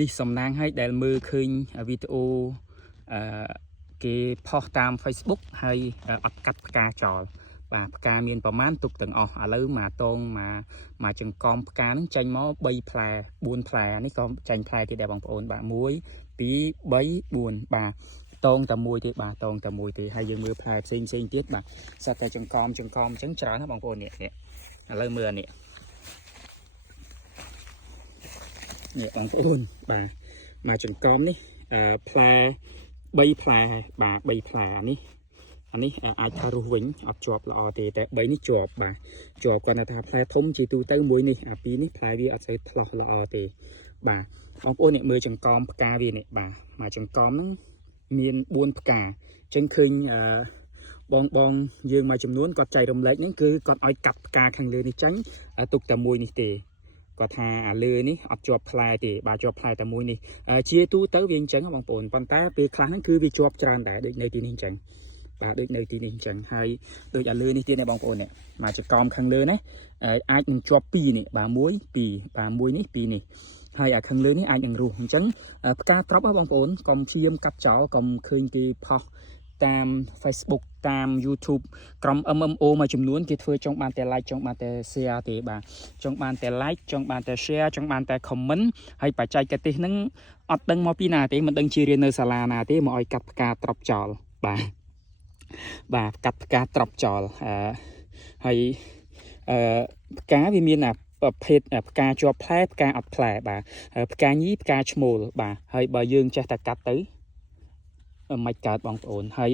នេះសំណាងឲ្យដែលមើលឃើញវីដេអូគេផុសតាម Facebook ហើយអត់កាត់ផ្កាចោលបាទផ្កាមានប្រមាណទុកទាំងអស់ឥឡូវមកតងមកចង្កំផ្កានឹងចេញមក3ផ្លែ4ផ្លែនេះក៏ចាញ់ផ្លែទៀតដែរបងប្អូនបាទ1 2 3 4បាទតងតែមួយទេបាទតងតែមួយទេហើយយើងមើលផ្លែផ្សេងទៀតបាទសត្វតែចង្កំអញ្ចឹងច្រើនណាបងប្អូននេះឥឡូវមើលនេះបងប្អូនបាទមកចង្កំនេះផ្លែ3ផ្លែបាទ3ផ្លែអានេះអាចថារុះវិញអត់ជាប់ល្អទេតែ3នេះជាប់បាទជាប់គាត់ថាផ្លែធំជាទូទៅមួយនេះអា2នេះផ្លែវាអត់សូវឆ្លោះល្អទេបាទបងប្អូនអ្នកមើលចង្កំផ្កាវានេះបាទមកចង្កំហ្នឹងមាន4ផ្កាអញ្ចឹងឃើញបងយើងមួយចំនួនគាត់ចែករំលែកហ្នឹងគឺគាត់ឲ្យកាត់ផ្កាខាងលើនេះចាញ់ទុកតែមួយនេះទេគាត់ថាអាលើនេះអត់ជាប់ផ្លែទេបាទជាប់ផ្លែតែមួយនេះជាទូទៅវាអញ្ចឹងបងប្អូនប៉ុន្តែពេលខ្លះហ្នឹងគឺវាជាប់ច្រើនដែរដូចនៅទីនេះអញ្ចឹងបាទដូចនៅទីនេះអញ្ចឹងហើយដូចអាលើនេះទៀតណាបងប្អូននេះមកចង្កំខាងលើណាអាចនឹងជាប់2នេះបាទ1 2បាទ1នេះ2នេះហើយអាខាងលើនេះអាចនឹងរស់អញ្ចឹងផ្កាត្រប់បងប្អូនកុំព្យាយាមកាត់ចោលកុំឃើញគេផុសតាម Facebook តាម YouTube ក្រុម MMO មួយចំនួនគេធ្វើចង់បានតែ like ចង់បានតែ share ទេបាទចង់បានតែ like ចង់បានតែ share ចង់បានតែ comment ហើយបច្ចេកទេសហ្នឹងអត់ដឹងមកពីណាទេមិនដឹងជារៀននៅសាលាណាទេមកឲ្យកាត់ផ្កាត្រប់ចោលបាទកាត់ផ្កាត្រប់ចោលហើយផ្កាវាមានប្រភេទផ្កាជាប់ផ្លែផ្កាអត់ផ្លែបាទផ្កាញីផ្កាឈ្មោលបាទហើយបើយើងចេះតែកាត់ទៅមិនកើតបងប្អូនហើយ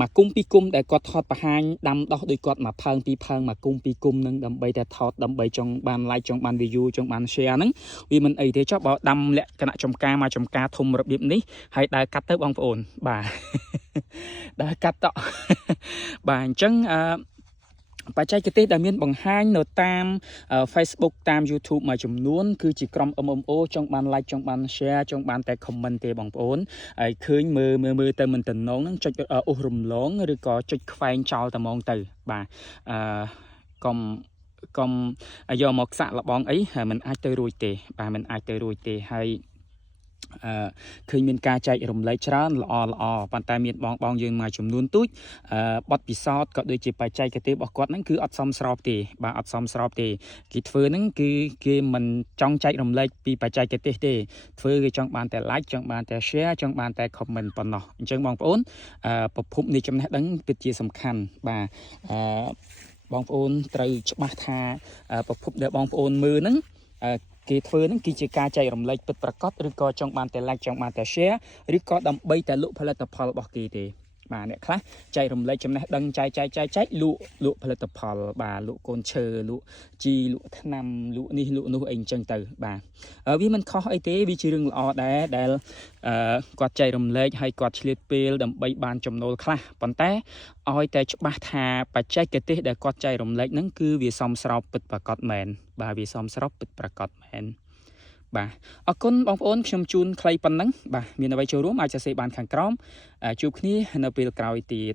មកគុំពីគុំដែលគាត់ថតបង្ហាញដាំដោះដោយគាត់មកផើងពីផើងមកគុំពីគុំនឹងដើម្បីតែថតដើម្បីចង់បាន like ចង់បាន view ចង់បាន share ហ្នឹងវាមិនអីទេចុះបើដាំលក្ខណៈចំការមកចំការធំរបៀបនេះហើយដើរកាត់ទៅបងប្អូនបាទដើរកាត់តបាទអញ្ចឹងបច្ចេកទេសដែលមានបង្ហាញនៅតាម Facebook តាម YouTube មួយចំនួនគឺជាក្រុម MMO ចង់បាន like ចង់បាន share ចង់បានតែ comment ទេបងប្អូនហើយឃើញមើលទៅមិនតំណងហ្នឹងចុចអ៊ុសរំលងឬក៏ចុចខ្វែងចោលតែហ្មងទៅបាទកុំយកមកសាក់លបងអីมันអាចទៅរួចទេបាទมันអាចទៅរួចទេហើយឃើញមានការចែករំលែកច្រើនល្អប៉ុន្តែមានបងយើងមួយចំនួនទូចបទពិសោធន៍ក៏ដូចជាបច្ចេកទេសរបស់គាត់ហ្នឹងគឺអត់សមស្របទេបាទអត់សមស្របទេគេធ្វើហ្នឹងគឺគេមិនចង់ចែករំលែកពីបច្ចេកទេសទេធ្វើគេចង់បានតែ like ចង់បានតែ share ចង់បានតែ comment ប៉ុណ្ណោះអញ្ចឹងបងប្អូនប្រភពនៃចំណេះដឹងពិតជាសំខាន់បាទបងប្អូនត្រូវច្បាស់ថាប្រភពដែលបងប្អូនមើលហ្នឹងគេធ្វើហ្នឹងគឺជាការចែករំលែកពិតប្រាកដឬក៏ចង់បានតែ like ចង់បានតែ share ឬក៏ដើម្បីតែលក់ផលិតផលរបស់គេទេបាទអ្នកខ្លះចែករំលែកចំណេះដឹងចែកលក់ផលិតផលបាទលក់កូនឈើលក់ជីលក់ថ្នាំលក់នេះលក់នោះអីអញ្ចឹងទៅបាទវាមិនខុសអីទេវាជារឿងល្អដែរដែលគាត់ចែករំលែកហើយគាត់ឆ្លៀតពេលដើម្បីបានចំណូលខ្លះប៉ុន្តែឲ្យតែច្បាស់ថាបច្ចេកទេសដែលគាត់ចែករំលែកហ្នឹងគឺវាសមស្របពិតប្រាកដមែនបាទវាសមស្របពិតប្រាកដមែនបាទអរគុណបងប្អូនខ្ញុំជូនខ្លីប៉ុណ្ណឹងបាទមានអ្វីចូលរួមអាចសរសេរបានខាងក្រោមជួបគ្នានៅពេលក្រោយទៀត